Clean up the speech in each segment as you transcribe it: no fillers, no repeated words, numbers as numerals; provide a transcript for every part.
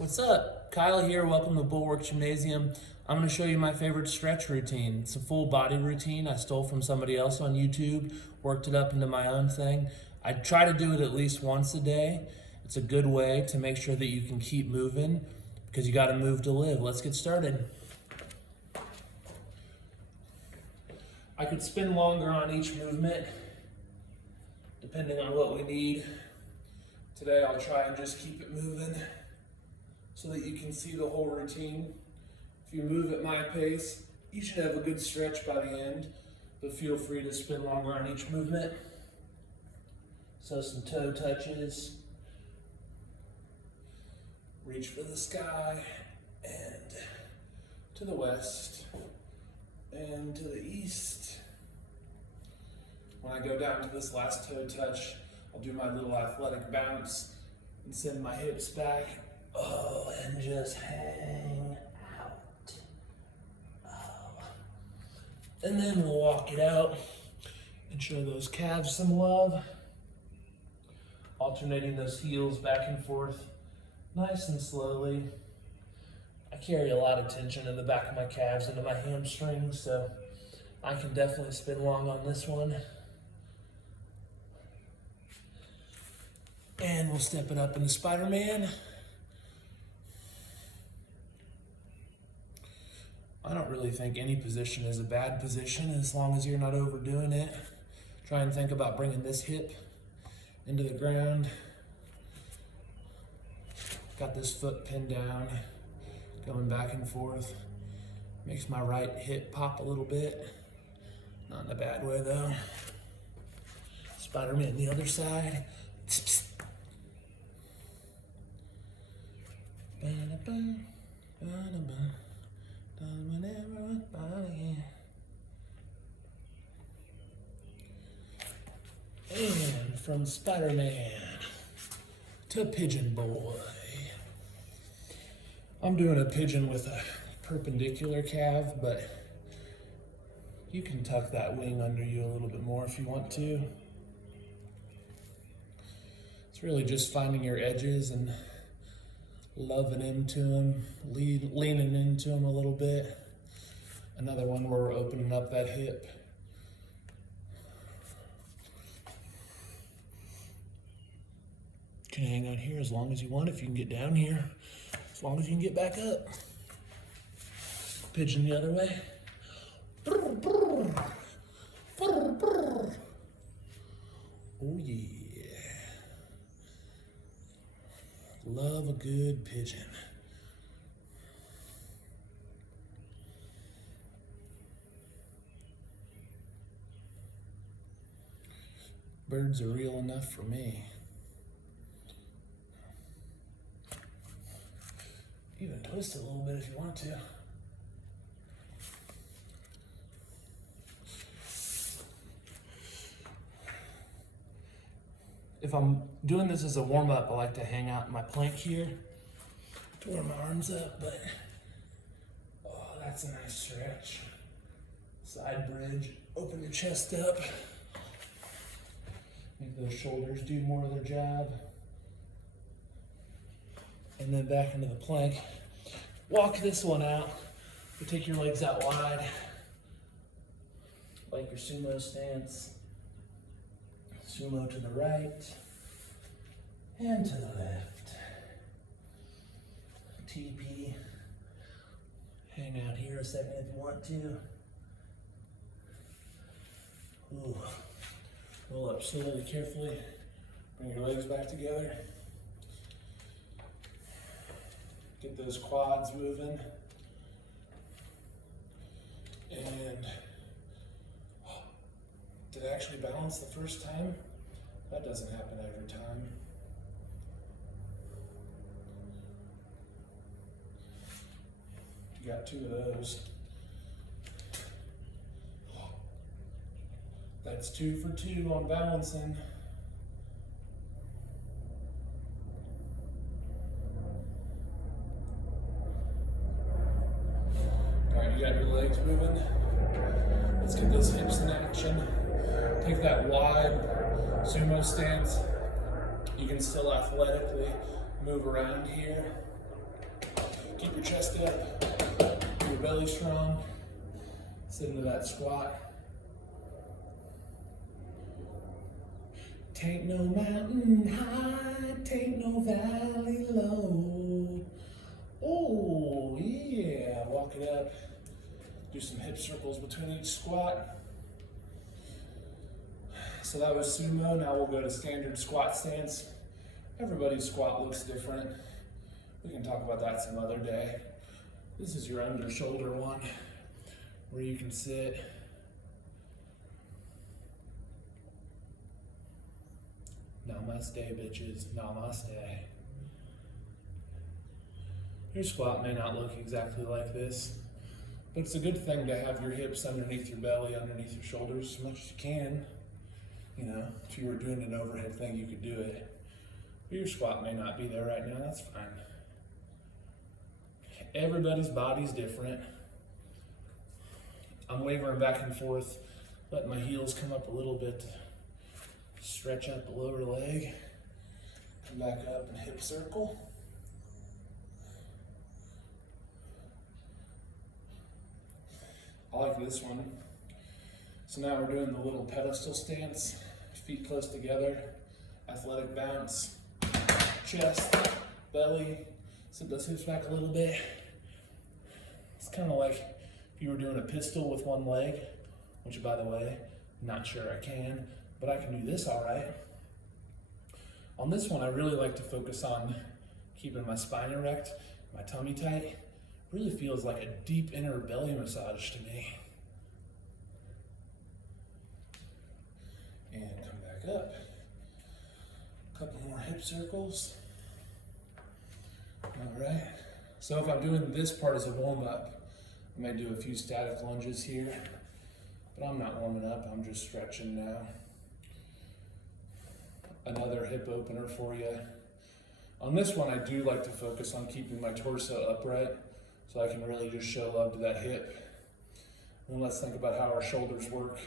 What's up? Kyle here. Welcome to Bulwark Gymnasium. I'm going to show you my favorite stretch routine. It's a full body routine I stole from somebody else on YouTube, worked it up into my own thing. I try to do it at least once a day. It's a good way to make sure that you can keep moving because you got to move to live. Let's get started. I could spin longer on each movement depending on what we need. Today I'll try and just keep it moving so that you can see the whole routine. If you move at my pace, you should have a good stretch by the end, but feel free to spin longer on each movement. So some toe touches, reach for the sky, and to the west, and to the east. When I go down to this last toe touch, I'll do my little athletic bounce and send my hips back. Oh, and just hang out. Oh. And then we'll walk it out and show those calves some love. Alternating those heels back and forth, nice and slowly. I carry a lot of tension in the back of my calves into my hamstrings, so I can definitely spin long on this one. And we'll step it up into Spider-Man. I don't really think any position is a bad position as long as you're not overdoing it. Try and think about bringing this hip into the ground. Got this foot pinned down, going back and forth. Makes my right hip pop a little bit. Not in a bad way though. Spider-Man the other side. Psst, psst. And from Spider-Man to Pigeon Boy. I'm doing a pigeon with a perpendicular calf, but you can tuck that wing under you a little bit more if you want to. It's really just finding your edges and loving into them, leaning into them a little bit. Another one where we're opening up that hip. You can hang out here as long as you want if you can get down here, as long as you can get back up. Pigeon the other way. Oh yeah. Love a good pigeon. Birds are real enough for me. Even twist it a little bit if you want to. If I'm doing this as a warm-up, I like to hang out in my plank here to where my arm's up, but oh, that's a nice stretch. Side bridge, open your chest up. Make those shoulders do more of their job. And then back into the plank. Walk this one out. You take your legs out wide, like your sumo stance. Sumo to the right and to the left. TP. Hang out here a second if you want to. Ooh. Roll up slowly, carefully. Bring your legs back together. Get those quads moving. And did I actually balance the first time? That doesn't happen every time. You got 2 of those. That's 2 for 2 on balancing. All right, you got your legs moving. Let's get those hips in action. Take that wide sumo stance. You can still athletically move around here. Keep your chest up, keep your belly strong. Sit into that squat. Tain't no mountain high, tain't no valley low. Oh yeah, walk it up. Do some hip circles between each squat. So that was sumo. Now we'll go to standard squat stance. Everybody's squat looks different. We can talk about that some other day. This is your under shoulder one, where you can sit. Namaste, bitches, namaste. Your squat may not look exactly like this, but it's a good thing to have your hips underneath your belly, underneath your shoulders as much as you can. You know, if you were doing an overhead thing, you could do it. But your squat may not be there right now, that's fine. Everybody's body's different. I'm wavering back and forth, letting my heels come up a little bit to stretch out the lower leg. Come back up and hip circle. I like this one. So now we're doing the little pedestal stance. Feet close together, athletic bounce, chest, belly, sit those hips back a little bit. It's kind of like if you were doing a pistol with one leg, which by the way, not sure I can, but I can do this all right. On this one, I really like to focus on keeping my spine erect, my tummy tight. Really feels like a deep inner belly massage to me. And come back up. A couple more hip circles. All right. So if I'm doing this part as a warm-up, I may do a few static lunges here, but I'm not warming up, I'm just stretching now. Another hip opener for you. On this one, I do like to focus on keeping my torso upright so I can really just show love to that hip. And let's think about how our shoulders work.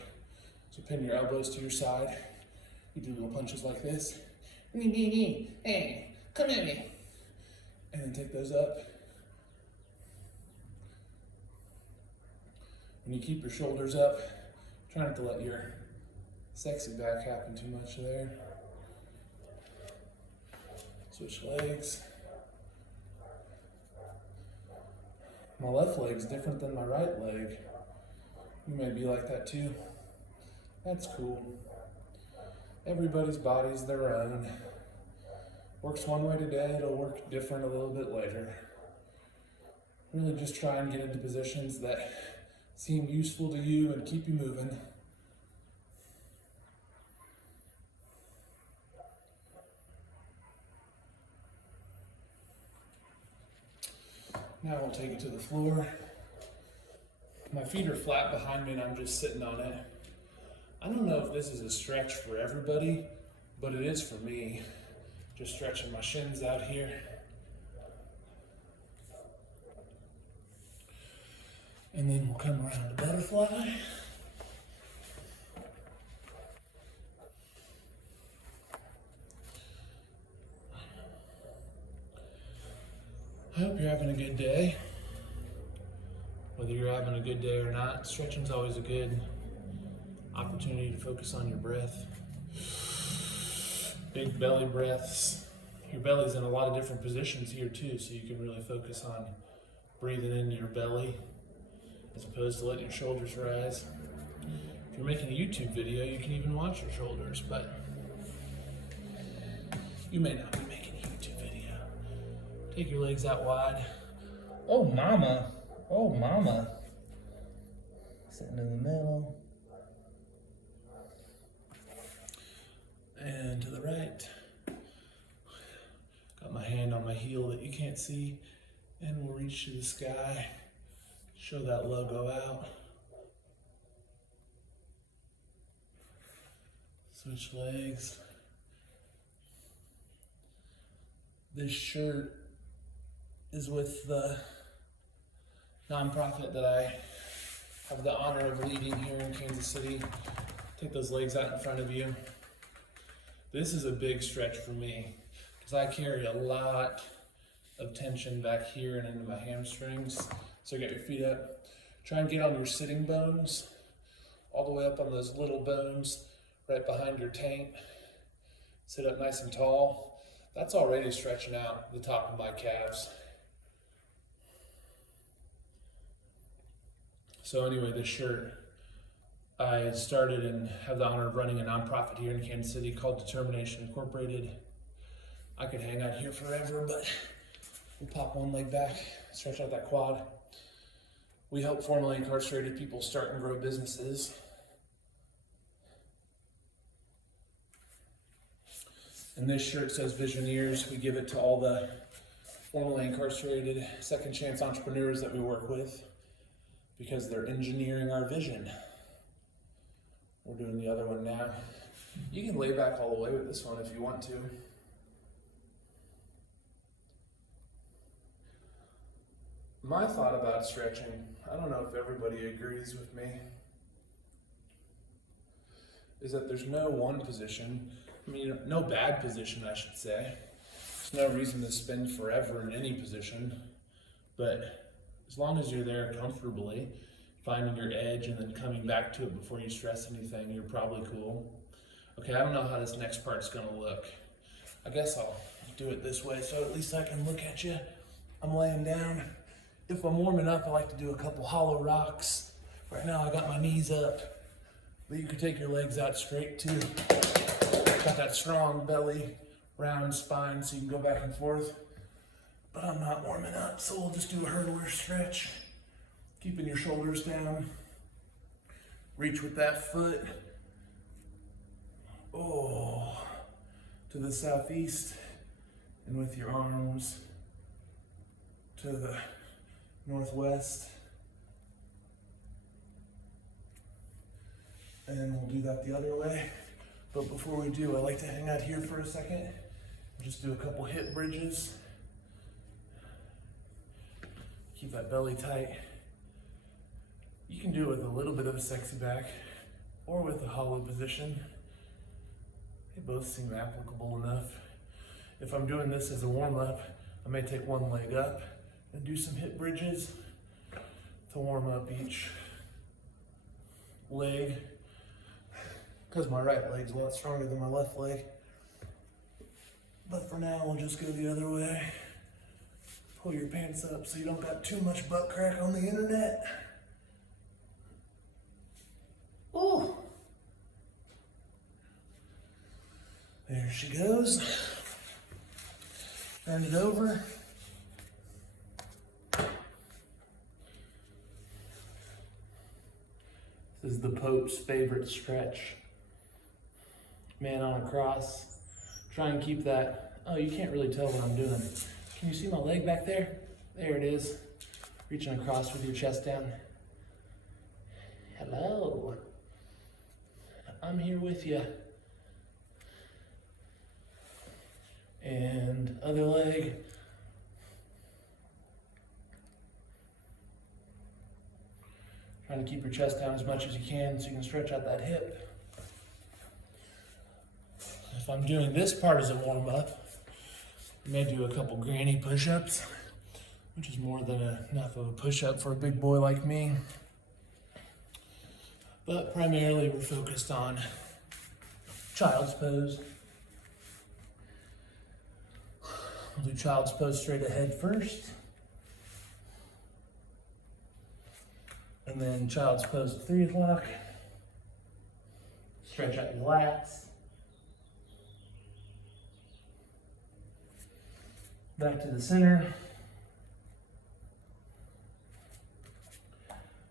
So pin your elbows to your side. You do little punches like this. Hey, come at me. And then take those up. When you keep your shoulders up, try not to let your sexy back happen too much there. Switch legs. My left leg's different than my right leg. You may be like that too. That's cool. Everybody's body's their own. Works one way today, it'll work different a little bit later. Really just try and get into positions that seem useful to you and keep you moving. Now we'll take it to the floor. My feet are flat behind me and I'm just sitting on it. I don't know if this is a stretch for everybody, but it is for me. Just stretching my shins out here. And then we'll come around to butterfly. I hope you're having a good day. Whether you're having a good day or not, stretching's always a good opportunity to focus on your breath. Big belly breaths. Your belly's in a lot of different positions here too, so you can really focus on breathing into your belly as opposed to letting your shoulders rise. If you're making a YouTube video, you can even watch your shoulders, but you may not be making a YouTube video. Take your legs out wide. Oh mama, oh mama. Sitting in the middle. And to the right. Got my hand on my heel that you can't see, and we'll reach to the sky. Show that logo out. Switch legs. This shirt is with the nonprofit that I have the honor of leading here in Kansas City. Take those legs out in front of you. This is a big stretch for me because I carry a lot of tension back here and into my hamstrings. So get your feet up. Try and get on your sitting bones, all the way up on those little bones right behind your taint. Sit up nice and tall. That's already stretching out the top of my calves. So anyway, this shirt, I started and have the honor of running a nonprofit here in Kansas City called Determination Incorporated. I could hang out here forever, but we'll pop one leg back, stretch out that quad. We help formerly incarcerated people start and grow businesses. And this shirt says Visioneers. We give it to all the formerly incarcerated second chance entrepreneurs that we work with because they're engineering our vision. We're doing the other one now. You can lay back all the way with this one if you want to. My thought about stretching, I don't know if everybody agrees with me, is that there's no one position, no bad position, I should say. There's no reason to spend forever in any position, but as long as you're there comfortably, finding your edge and then coming back to it before you stress anything, you're probably cool. Okay, I don't know how this next part's gonna look. I guess I'll do it this way so at least I can look at you. I'm laying down. If I'm warming up, I like to do a couple hollow rocks. Right now I got my knees up, but you can take your legs out straight too. Got that strong belly, round spine so you can go back and forth. But I'm not warming up, so we'll just do a hurdler stretch. Keeping your shoulders down. Reach with that foot. Oh, to the southeast. And with your arms to the northwest. And we'll do that the other way. But before we do, I like to hang out here for a second. Just do a couple hip bridges. Keep that belly tight. You can do it with a little bit of a sexy back or with a hollow position. They both seem applicable enough. If I'm doing this as a warm-up, I may take one leg up and do some hip bridges to warm up each leg, because my right leg's a lot stronger than my left leg. But for now, we'll just go the other way. Pull your pants up so you don't got too much butt crack on the internet. Ooh. There she goes. Turn it over. This is the Pope's favorite stretch. Man on a cross. Try and keep that. Oh, you can't really tell what I'm doing. Can you see my leg back there? There it is. Reaching across with your chest down. Hello. I'm here with you. And other leg. Trying to keep your chest down as much as you can so you can stretch out that hip. If I'm doing this part as a warm-up, I may do a couple granny push-ups, which is more than enough of a push-up for a big boy like me. But primarily we're focused on child's pose. We'll do child's pose straight ahead first. And then child's pose at 3 o'clock. Stretch out your lats. Back to the center.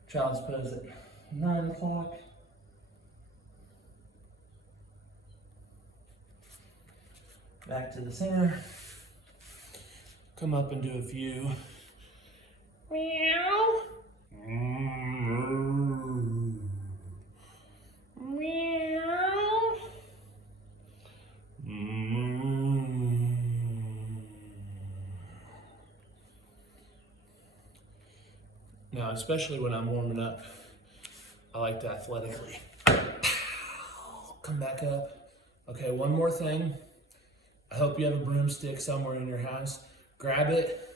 Child's pose at 9 o'clock. Back to the center. Come up and do a few. Meow. Meow. Now, especially when I'm warming up, I like to athletically come back up. Okay, one more thing. I hope you have a broomstick somewhere in your house. grab it,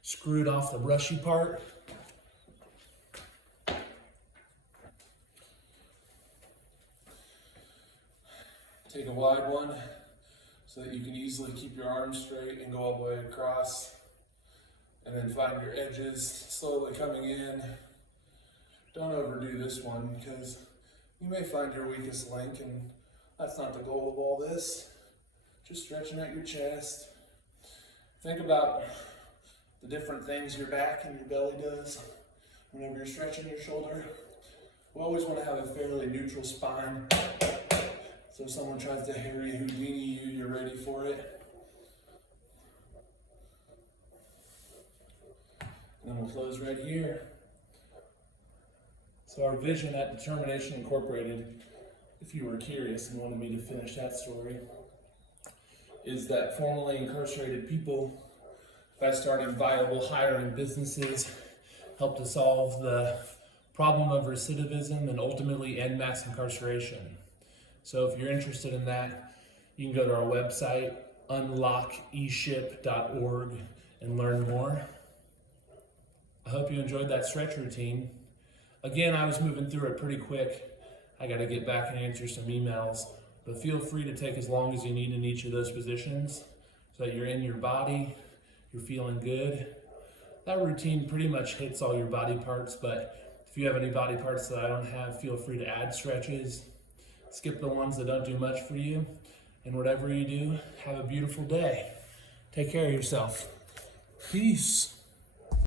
screw it off the brushy part. Take a wide one so that you can easily keep your arms straight and go all the way across. And then find your edges slowly coming in. Don't overdo this one because you may find your weakest link, and that's not the goal of all this. Just stretching out your chest. Think about the different things your back and your belly does whenever you're stretching your shoulder. We always want to have a fairly neutral spine, so if someone tries to Harry Houdini you, you're ready for it. And then we'll close right here. So our vision at Determination Incorporated, if you were curious and wanted me to finish that story, is that formerly incarcerated people, by starting viable hiring businesses, help to solve the problem of recidivism and ultimately end mass incarceration. So if you're interested in that, you can go to our website, unlockeship.org, and learn more. I hope you enjoyed that stretch routine. Again, I was moving through it pretty quick. I got to get back and answer some emails, but feel free to take as long as you need in each of those positions so that you're in your body, you're feeling good. That routine pretty much hits all your body parts, but if you have any body parts that I don't have, feel free to add stretches. Skip the ones that don't do much for you, and whatever you do, have a beautiful day. Take care of yourself. Peace.